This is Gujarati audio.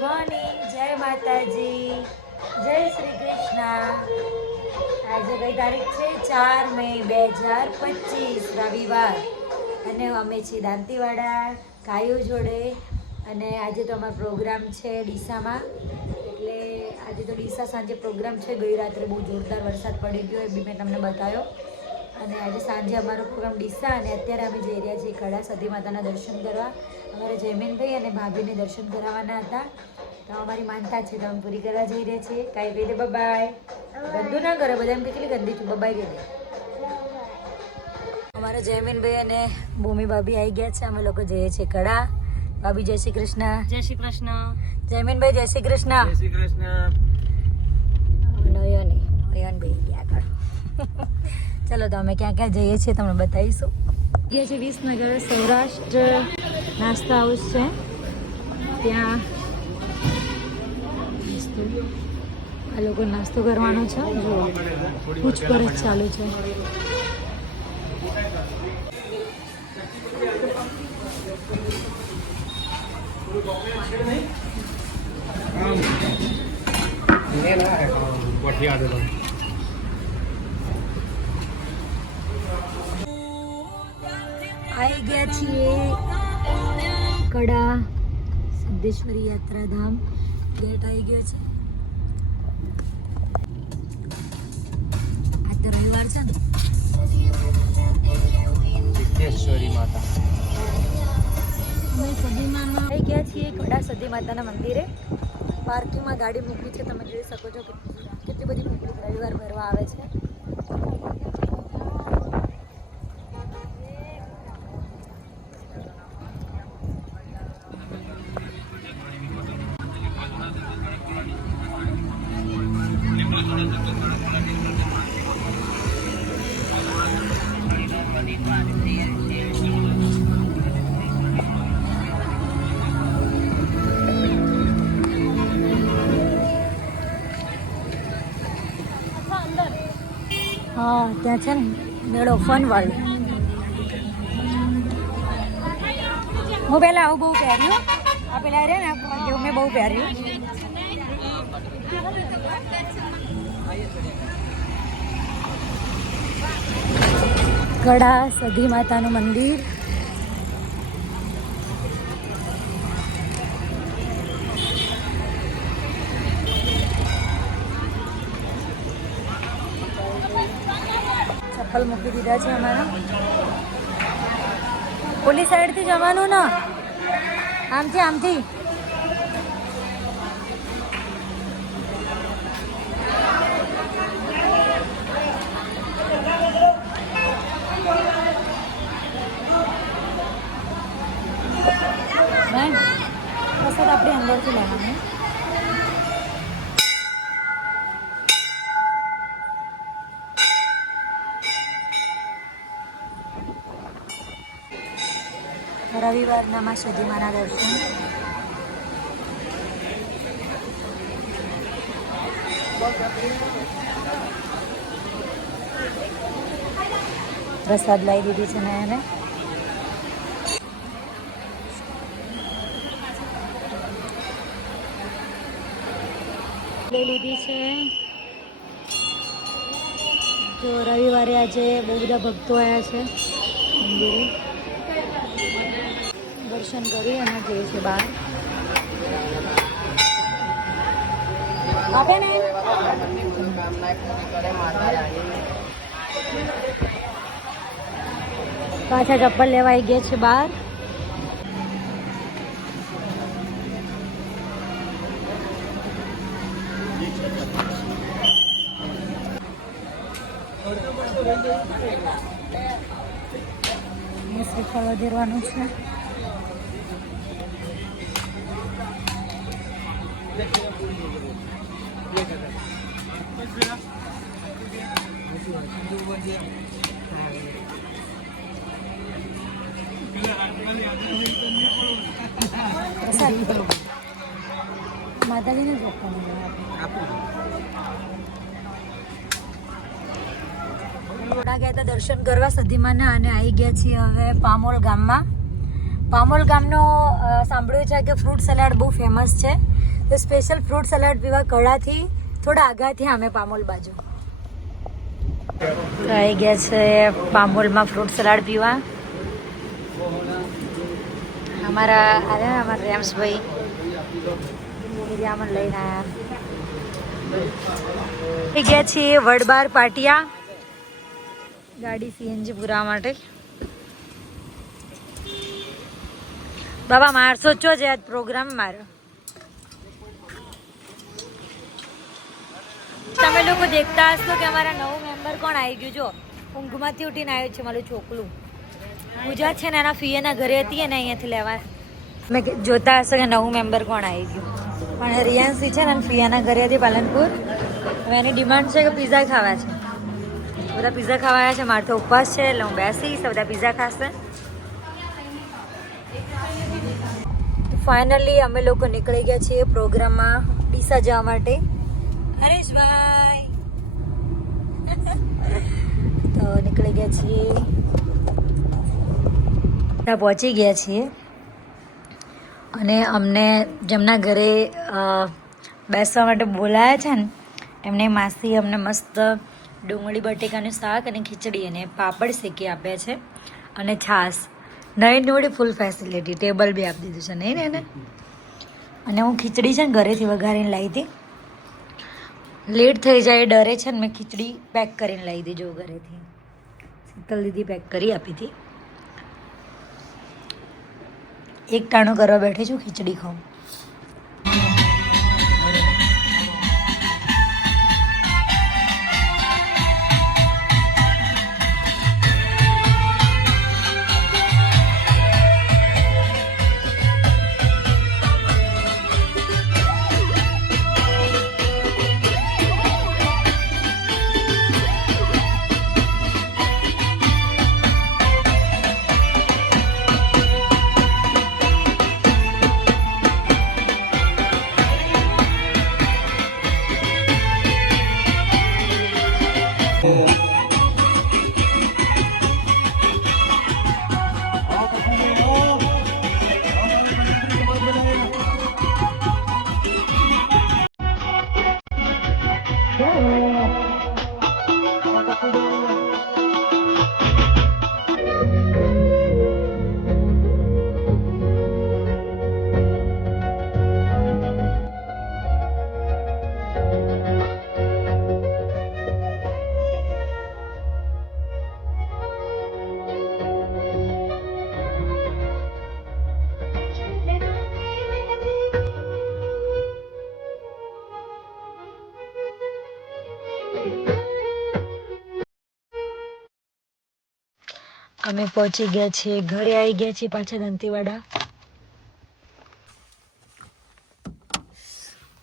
મોર્નિંગ, જય માતાજી, જય શ્રી કૃષ્ણ. આજે કઈ તારીખ છે? 4 મે 2025 રવિવાર અને અમે છીએ દાંતીવાડા કાયુ જોડે. અને આજે તો અમારો પ્રોગ્રામ છે ડીસામાં, એટલે આજે તો ડીસા સાંજે પ્રોગ્રામ છે. ગઈ રાત્રે બહુ જોરદાર વરસાદ પડી ગયો, એ બી મેં તમને બતાવ્યો. અને આજે સાંજે અમારો પ્રોગ્રામ ડીસા, અને અત્યારે અમે જઈ રહ્યા છીએ કડા સતી માતાના દર્શન કરવા. અમારે જયમીનભાઈ અને ભાભીને દર્શન કરાવવાના હતા, તો અમારી માનતા છે તો અમે પૂરી કરવા જઈ રહ્યા છીએ. કાંઈ કહી દે બબાય, ગંદુ ના કરે, બધા એમ કે કેટલી ગંદી છું, બબાઈ કહી દે. અમારા જયમીનભાઈ અને ભૂમિ ભાભી આવી ગયા છે, અમે લોકો જઈએ છીએ કડા. ભાભી જય શ્રી કૃષ્ણ. જય શ્રી કૃષ્ણ. જયમીનભાઈ જય શ્રી કૃષ્ણ. જય શ્રી કૃષ્ણ. નયનભાઈ ગયા કર. ચલો તો અમે ક્યાં ક્યાં જઈએ છીએ તમને બતાવીશું. ગયા છે વિસનગર સૌરાષ્ટ્ર નાસ્તા હાઉસ છે, ત્યાં આ લોકો નાસ્તો કરવાનો છે. જો પૂછપરછ ચાલુ છે. આવી ગયા છીએ કડા સિદ્ધેશ્વરી યાત્રાધામ. ગેટ આવી ગયો છે. આજ તો રવિવાર છે ને. સિદ્ધેશ્વરી માતા. અમે સદીમામાં આવી ગયા છીએ કડા સદી માતાના મંદિરે. પાર્કિંગમાં ગાડી મૂકી છે, તમે જોઈ શકો છો કેટલી બધી પબ્લિક રવિવાર ભરવા આવે છે. હા, ત્યાં છે ને મેળો ફન વર્લ્ડ. હું પહેલાં આવું બહુ પહેર્યું, આ પેલા રે ને જેવું મેં બહુ પહેર્યું. કડા સધી માતાનું મંદિર. ચપ્પલ મૂકી દીધા છે અમારા. પોલીસ સાઈડથી જવાનું ને, આમથી આમથી. પ્રસાદ આપણે અંદરથી લેવાનું. રવિવારના માં સદીમાના દર્શન. પ્રસાદ લાવી દીધી છે ને એને. લઈ લીધી છે. તો રવિવારે આજે બહુ બધા ભક્તો આવ્યા છે મંદિરે. દર્શન કરી અને જઈએ છીએ બહાર. આપે ને પાછા ચપ્પલ લેવા આવી ગયા છે બહાર. શ્રીફળ વધેરવાનું છે. માતાજીને જ આપવાનું. થોડા ગયા હતા દર્શન કરવા સધીમાના, અને આવી ગયા છીએ હવે પામોલ ગામમાં. પામોલ ગામનો સાંભળ્યું છે કે ફ્રૂટ સલાડ બહુ ફેમસ છે, તો સ્પેશિયલ ફ્રૂટ સલાડ પીવા કડાથી થોડા આગાથી અમે પામોલ બાજુ તો આવી ગયા છે પામોલમાં ફ્રૂટ સલાડ પીવા. અમારા રેમ્સભાઈ એરિયામાં લઈને આવ્યા ગયા છીએ વડબાર પાટિયા ગાડી સીએનજી પુરાવા માટે. બાબા મારસો ચો છે આજ પ્રોગ્રામ મારો. તમે લોકો દેખતા હશો કે અમારા નવું મેમ્બર કોણ આવી ગયું. જો ઊંઘમાંથી ઉઠીને આવ્યું છે મારું છોકલું. પૂજા છે ને એના ફીએના ઘરે હતી અને અહીંયાથી લેવા તમે જોતા હશો કે નવું મેમ્બર કોણ આવી ગયું. પણ રિયાન્સી છે ને ફિયાના ઘરે હતી પાલનપુર. હવે એની ડિમાન્ડ છે કે પીઝા ખાવા છે. બધા પીઝા ખાવા આવ્યા છે. મારે તો ઉપવાસ છે એટલે હું બેસીશ. બધા પીઝા ખાશે. ફાઇનલી અમે લોકો નીકળી ગયા છીએ પ્રોગ્રામમાં ડીસા જવા માટે. હરેશભાઈ તો નીકળી ગયા છીએ. પહોંચી ગયા છીએ અને અમને જેમના ઘરે બેસવા માટે બોલાયા છે ને એમને માસી અમને મસ્ત ડુંગળી બટેકાનું શાક અને ખીચડી અને પાપડ શેકી આપ્યા છે અને છાશ. નહીં નોડી ફૂલ ફેસિલિટી. ટેબલ બી આપી દીધું છે નહીં ને એને. અને હું ખીચડી છે ને ઘરેથી વઘારીને લાવી હતી. લેટ થઈ જાય ડરે છે ને મેં ખીચડી પેક કરીને લાવી હતી. જો ઘરેથી શીતલ દીદી પેક કરી આપી હતી. એક ટાણું કરવા બેઠી છું ખીચડી ખાઉં. અમે પહોંચી ગયા છીએ ઘરે. આવી ગયા છીએ પાછા દંતીવાડા.